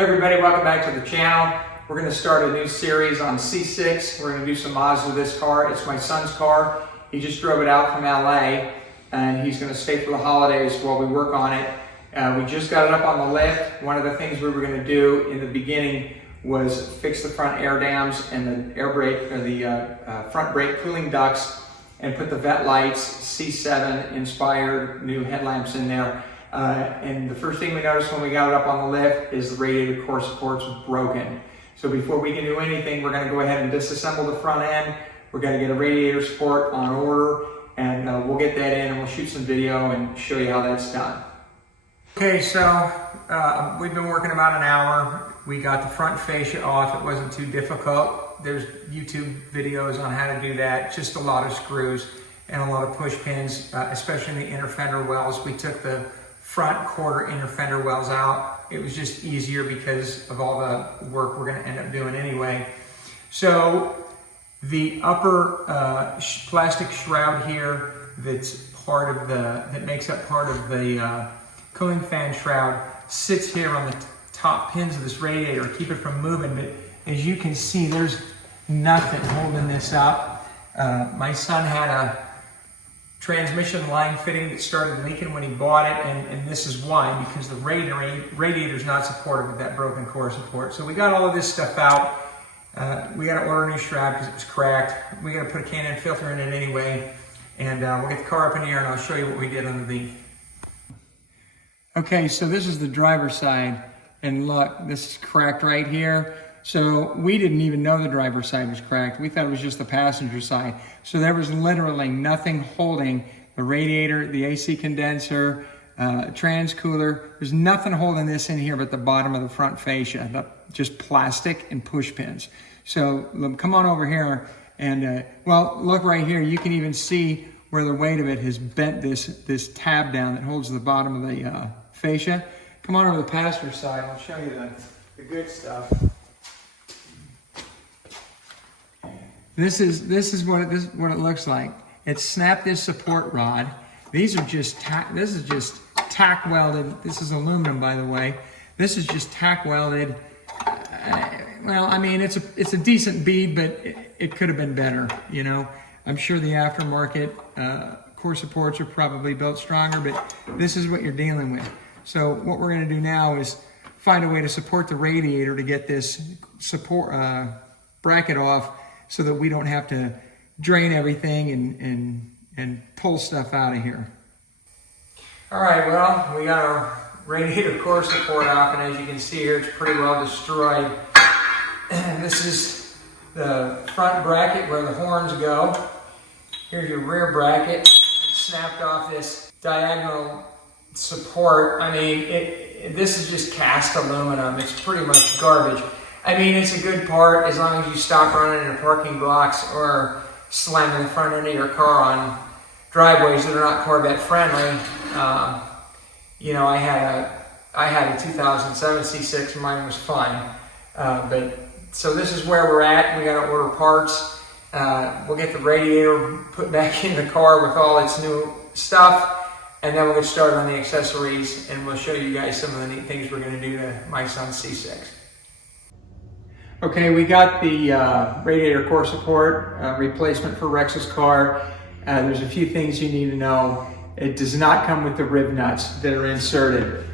Hey everybody, welcome back to the channel. We're going to start a new series on C6. We're going to do some mods with this car. It's my son's car. He just drove it out from LA and he's going to stay for the holidays while we work on it. We just got it up on the lift. One of the things we were going to do in the beginning was fix the front air dams and the air brake, or the front brake cooling ducts, and put the vet lights, C7 inspired new headlamps in there. And the first thing we noticed when we got it up on the lift is the radiator core supports were broken. So before we can do anything, we're going to go ahead and disassemble the front end. We're going to get a radiator support on order, and we'll get that in and we'll shoot some video and show you how that's done. Okay, so we've been working about an hour. We got the front fascia off. It wasn't too difficult. There's YouTube videos on how to do that. Just a lot of screws and a lot of push pins, especially in the inner fender wells. We took the front quarter inner fender wells out. It was just easier because of all the work we're going to end up doing anyway. So the upper plastic shroud here that makes up part of the cooling fan shroud sits here on the top pins of this radiator, keep it from moving. But as you can see, there's nothing holding this up. My son had a transmission line fitting that started leaking when he bought it, and this is why, because the radiator is not supported with that broken core support. So we got all of this stuff out. We got to order a new shroud because it was cracked. We got to put a K&N filter in it anyway, and we'll get the car up in the air and I'll show you what we did underneath. Okay, so this is the driver's side, and look, this is cracked right here. So we didn't even know the driver's side was cracked. We thought it was just the passenger side. So there was literally nothing holding the radiator, the AC condenser, trans cooler. There's nothing holding this in here but the bottom of the front fascia, just plastic and push pins. So come on over here and, well, look right here. You can even see where the weight of it has bent this tab down that holds the bottom of the fascia. Come on over to the passenger side. I'll show you the good stuff. This is what it looks like. It's snapped this support rod. These are just this is just tack welded. This is aluminum, by the way. This is just tack welded. Well, I mean, it's a decent bead, but it could have been better. You know, I'm sure the aftermarket core supports are probably built stronger, but this is what you're dealing with. So what we're going to do now is find a way to support the radiator to get this support bracket off, so that we don't have to drain everything and pull stuff out of here. All right, well, we got our radiator core support off, and as you can see here, it's pretty well destroyed. And this is the front bracket where the horns go. Here's your rear bracket. Snapped off this diagonal support. I mean, this is just cast aluminum. It's pretty much garbage. I mean, it's a good part as long as you stop running in parking blocks or slamming the front end of your car on driveways that are not Corvette friendly. You know, I had a 2007 C6 and mine was fine. But so this is where we're at. We got to order parts. We'll get the radiator put back in the car with all its new stuff, and then we'll get started on the accessories, and we'll show you guys some of the neat things we're going to do to my son's C6. Okay, we got the radiator core support replacement for Rex's car. There's a few things you need to know. It does not come with the rib nuts that are inserted.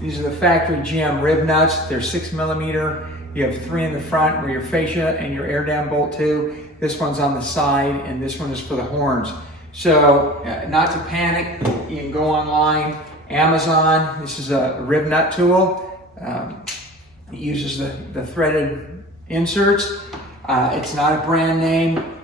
These are the factory GM rib nuts. They're 6mm. You have 3 in the front where your fascia and your air dam bolt to. This one's on the side, and this one is for the horns. So not to panic, you can go online, Amazon. This is a rib nut tool. It uses the threaded inserts. It's not a brand name.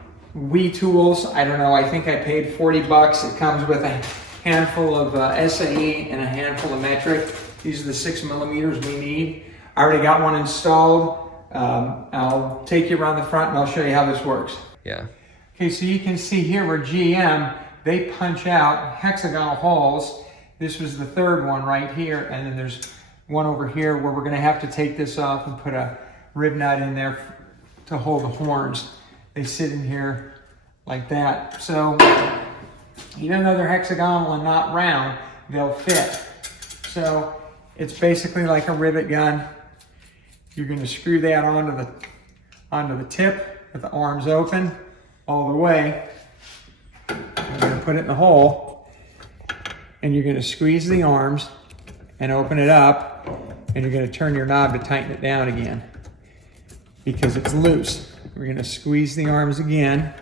Tools, I don't know, I think I paid 40 bucks. It comes with a handful of SAE and a handful of metric. These are the 6mm we need. I already got one installed. I'll take you around the front and I'll show you how this works. Yeah. Okay, so you can see here where GM, they punch out hexagonal holes. This was the third one right here, and then there's one over here where we're going to have to take this off and put a rib nut in there to hold the horns. They sit in here like that. So even though they're hexagonal and not round, they'll fit. So It's basically like a rivet gun. You're going to screw that onto the tip with the arms open all the way. You're going to put it in the hole, and you're going to squeeze the arms and open it up, and you're going to turn your knob to tighten it down again because it's loose. We're going to squeeze the arms again,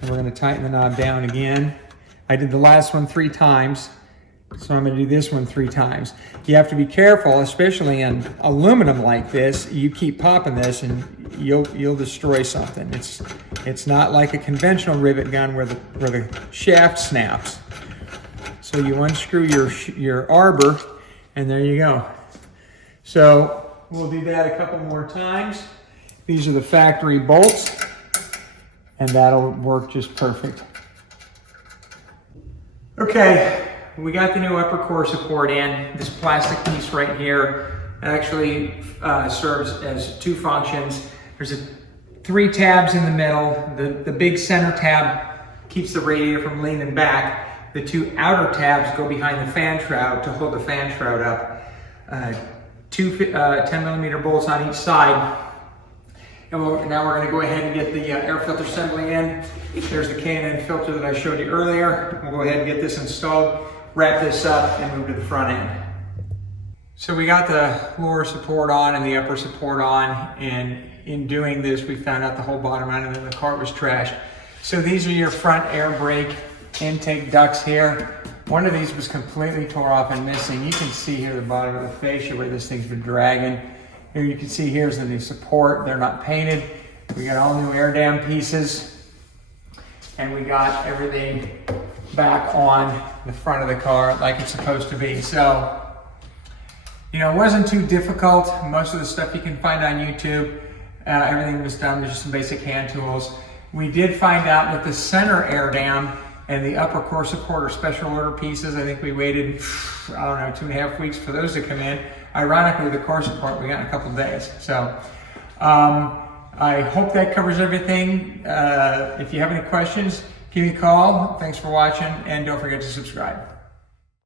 and we're going to tighten the knob down again. I did the last one 3 times. So I'm going to do this one 3 times. You have to be careful, especially in aluminum like this. You keep popping this and you'll destroy something. It's not like a conventional rivet gun where the shaft snaps. So you unscrew your arbor, and there you go. So we'll do that a couple more times. These are the factory bolts, and that'll work just perfect. Okay. We got the new upper core support in. This plastic piece right here actually serves as 2 functions. There's 3 tabs in the middle. The big center tab keeps the radiator from leaning back. The 2 outer tabs go behind the fan shroud to hold the fan shroud up. 2 10mm bolts on each side. And now we're going to go ahead and get the air filter assembly in. There's the K&N filter that I showed you earlier. We'll go ahead and get this installed, wrap this up, and move to the front end. So we got the lower support on and the upper support on, and in doing this we found out the whole bottom end of the cart was trashed. So these are your front air brake intake ducts here. One of these was completely tore off and missing. You can see here the bottom of the fascia where this thing's been dragging. Here you can see here's the new support. They're not painted. We got all new air dam pieces, and we got everything back on the front of the car like it's supposed to be. So, you know, it wasn't too difficult. Most of the stuff you can find on YouTube, everything was done with just some basic hand tools. We did find out that the center air dam and the upper core support are special order pieces. I think we waited, I don't know, 2.5 weeks for those to come in. Ironically, the core support we got in a couple of days. So I hope that covers everything. If you have any questions, give me a call. Thanks for watching, and don't forget to subscribe.